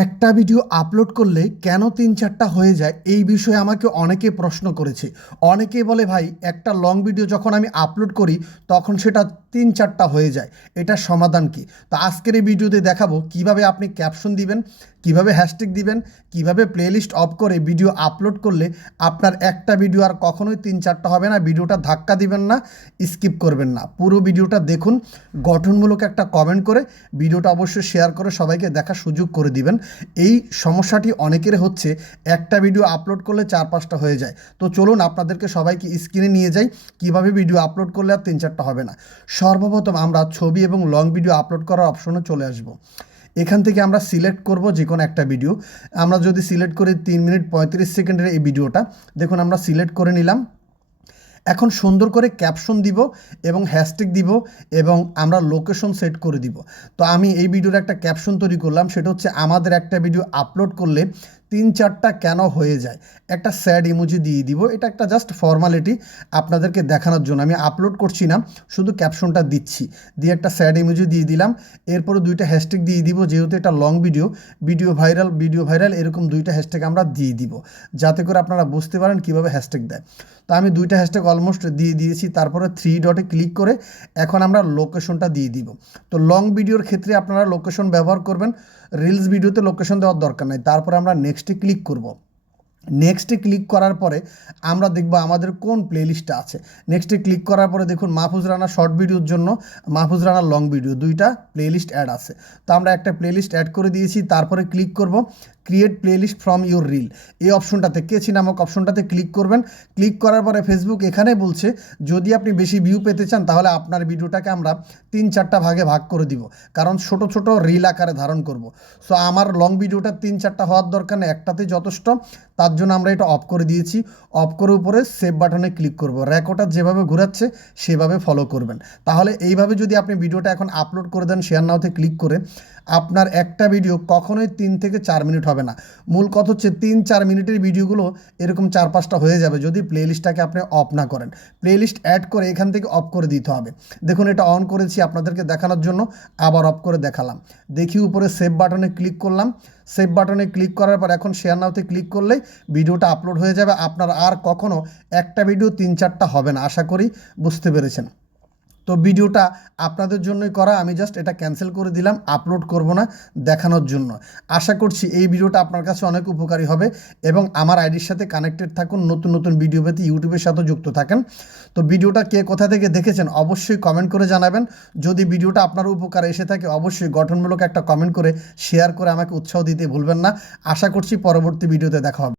একটা video upload করলে কেন ৩-৪টা হয়ে যায় এই বিষয়ে আমাকে অনেকে প্রশ্ন করেছে। অনেকে বলে ভাই একটা লং ভিডিও যখন আমি আপলোড করি তখন সেটা ৩-৪টা হয়ে যায়। এটার সমাধান কী? তো আজকের এই ভিডিওতে দেখাবো কিভাবে আপনি ক্যাপশন দিবেন, কিভাবে হ্যাশট্যাগ দিবেন, কিভাবে প্লেলিস্ট অফ করে ভিডিও আপলোড করলে আপনার একটা ভিডিও আর কখনোই ৩-৪টা হবে না। ভিডিওটা ধাক্কা দিবেন না, স্কিপ করবেন না, পুরো ভিডিওটা দেখুন। গঠনমূলক একটা কমেন্ট করে ভিডিওটা অবশ্যই শেয়ার করে সবাইকে দেখার সুযোগ করে দিবেন। এই সমস্যাটি অনেকের হচ্ছে, একটা ভিডিও আপলোড করলে ৪-৫টা হয়ে যায়। তো চলুন আপনাদেরকে সবাইকে স্ক্রিনে নিয়ে যাই কিভাবে ভিডিও আপলোড করলে আর ৩-৪টা হবে না। সর্বপ্রথম আমরা ছবি এবং লং ভিডিও আপলোড করার অপশনে চলে আসব। এখান থেকে আমরা সিলেক্ট করব যে কোনো একটা ভিডিও। আমরা যদি সিলেক্ট করি 3 মিনিট 35 সেকেন্ডের এই ভিডিওটা, দেখুন আমরা সিলেক্ট করে নিলাম। এখন সুন্দর করে ক্যাপশন দিব এবং হ্যাশট্যাগ দিব এবং আমরা লোকেশন সেট করে দিব। তো আমি এই ভিডিওর একটা ক্যাপশন তৈরি করলাম, সেটা হচ্ছে আমাদের একটা ভিডিও আপলোড করলে ৩-৪টা কেন হয়ে যায়। একটা স্যাড ইমোজি দিয়ে দিব, এটা একটা জাস্ট ফর্মালিটি আপনাদেরকে দেখানোর জন্য। আমি আপলোড করছি না, শুধু ক্যাপশনটা দিচ্ছি, দিয়ে একটা স্যাড ইমোজি দিয়ে দিলাম। এরপরে 2টা হ্যাশট্যাগ দিয়ে দিব, যেহেতু এটা লং ভিডিও, ভিডিও ভাইরাল এরকম 2টা হ্যাশট্যাগ আমরা দিয়ে দিব, যাতে করে আপনারা বুঝতে পারেন কীভাবে হ্যাশট্যাগ দেয়। তো আমি 2টা হ্যাশট্যাগ অলমোস্ট দিয়ে দিয়েছি। তারপরে 3 ডটে ক্লিক করে এখন আমরা লোকেশনটা দিয়ে দিব। তো লং ভিডিওর ক্ষেত্রে আপনারা লোকেশন ব্যবহার করবেন, রিলস ভিডিওতে লোকেশন দেওয়ার দরকার নাই। তারপরে আমরা নেক্সটে ক্লিক করব। নেক্সটে ক্লিক করার পরে আমরা দেখব আমাদের কোন প্লেলিস্টটা আছে। নেক্সটে ক্লিক করার পরে দেখুন মাহফুজ রানা শর্ট ভিডিওর জন্য, মাহফুজ রানা লং ভিডিও, 2টা প্লেলিস্ট অ্যাড আছে। তো আমরা একটা প্লেলিস্ট অ্যাড করে দিয়েছি। তারপরে ক্লিক করব create playlist from your reel, এই অপশনটাতে, কেচি নামক অপশনটাতে ক্লিক করবেন। ক্লিক করার পরে ফেসবুক এখানে বলছে যদি আপনি বেশি ভিউ পেতে চান তাহলে আপনার ভিডিওটাকে আমরা 3-4টা ভাগে ভাগ করে দিব, কারণ ছোট ছোট রিল আকারে ধারণ করব। সো আমার লং ভিডিওটা 3-4টা হওয়ার দরকার নেই, একটাতেই যথেষ্ট। তার জন্য আমরা এটা অফ করে দিয়েছি। অফ করে উপরে সেভ বাটনে ক্লিক করব। রেকর্ডার যেভাবে ঘোরাচ্ছে সেভাবে ফলো করবেন। তাহলে এইভাবে যদি আপনি ভিডিওটা এখন আপলোড করে দেন শেয়ার নাওতে ক্লিক করে, আপনার একটা ভিডিও কখনোই 3 থেকে 4 মিনিট হবে না। মূল কথা হচ্ছে 3-4 মিনিটের ভিডিওগুলো এরকম 4-5টা হয়ে যাবে যদি প্লেলিস্টটাকে আপনি অফ না করেন। প্লেলিস্ট অ্যাড করে এখান থেকে অফ করে দিতে হবে। দেখুন এটা অন করেছি আপনাদেরকে দেখানোর জন্য, আবার অফ করে দেখালাম। দেখি উপরে সেভ বাটনে ক্লিক করলাম। সেভ বাটনে ক্লিক করার পর এখন শেয়ার নাওতে ক্লিক করলেই ভিডিওটা আপলোড হয়ে যাবে। আপনার আর কখনও একটা ভিডিও 3-4টা হবে না। আশা করি বুঝতে পেরেছেন। তো ভিডিওটা আপনাদের জন্যই করা, আমি জাস্ট এটা ক্যান্সেল করে দিলাম, আপলোড করব না, দেখানোর জন্য। আশা করছি এই ভিডিওটা আপনার কাছে অনেক উপকারী হবে এবং আমার আইডির সাথে কানেক্টেড থাকুন, নতুন নতুন ভিডিও পেতে ইউটিউবের সাথে যুক্ত থাকেন। তো ভিডিওটা কে কোথা থেকে দেখেছেন অবশ্যই কমেন্ট করে জানাবেন। যদি ভিডিওটা আপনার উপকারে এসে থাকে অবশ্যই গঠনমূলক একটা কমেন্ট করে শেয়ার করে আমাকে উৎসাহ দিতে ভুলবেন না। আশা করছি পরবর্তী ভিডিওতে দেখা হবে।